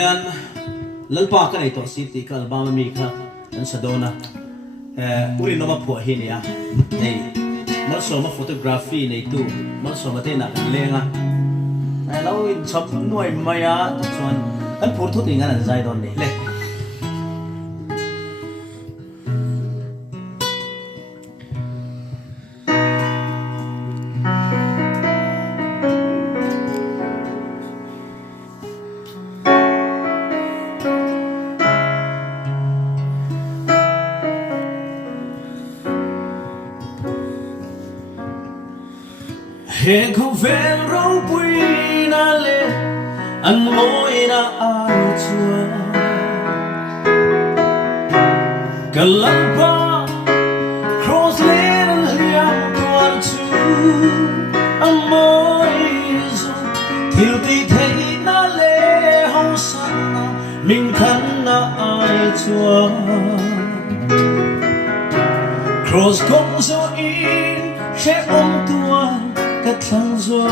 lian lalpa ka nei to city ka albama mi kha an sadona uri no ma phu hi ne ya nei mal so ma photography nei tu mal so ma te na lenga lo in chop noi maya chuan an phur thu tinga an zai don nei le he không ven rau bui na le an moi na ai chua kalampa cross lane liam tuan chu an moi zo thiếu ti thấy na le hong san na mình khăn na ai chua cross công zo in she om tuan cất thăng gió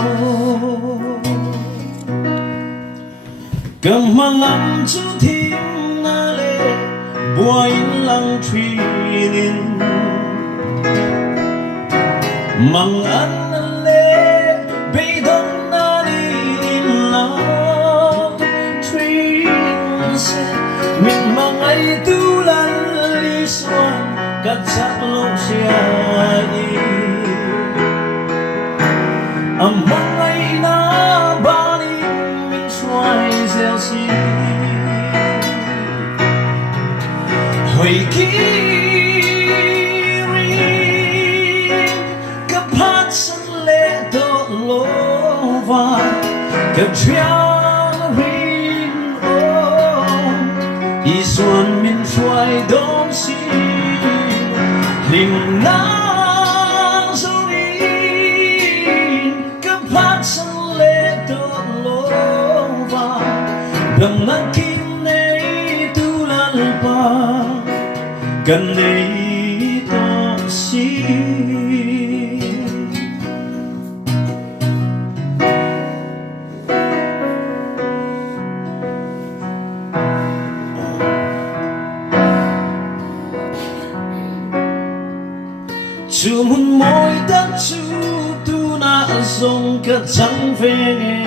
cầm mà lắm chú thiên na lệ bùa in lăng truy linh măng ăn lệ bê đông na đi la truy se mình măng ấy tu lan li xoan cất chắc lông xia among ai na bani mình xoay gieo xi hồi kiri cấp hát sân lệ độ lô va cấp treo rin ô y xuân mình xoay đón xi linh na đầm nát kim này tu lalpa gần đây to si chú muốn môi đất chú tu na sông cất trắng về nghe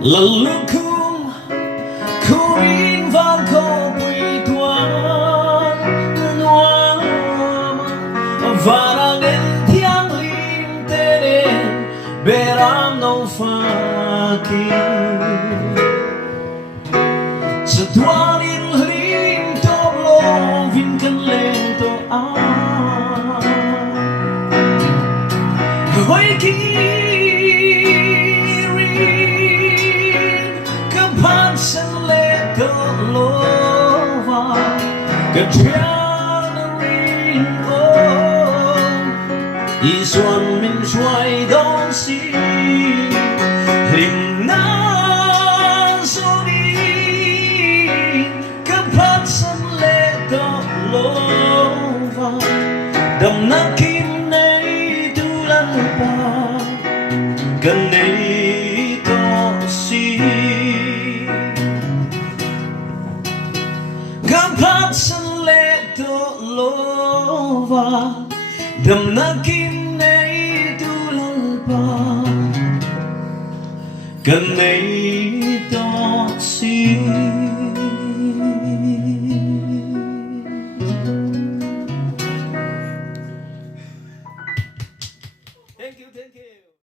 lalu kuring van ko bui tuan nuam varang en tiang lim teren beram no faki setuan in lim to lo vin kan le to a hoi ki cái chuyện rin ô y xuân mình xoay đón xí hình na số đi cái phát sân lệ đó lô va đầm nát kim này tu lăn ba gần đây to xí cái phát sân lova đầm nát kim này tu lalpa gần đây to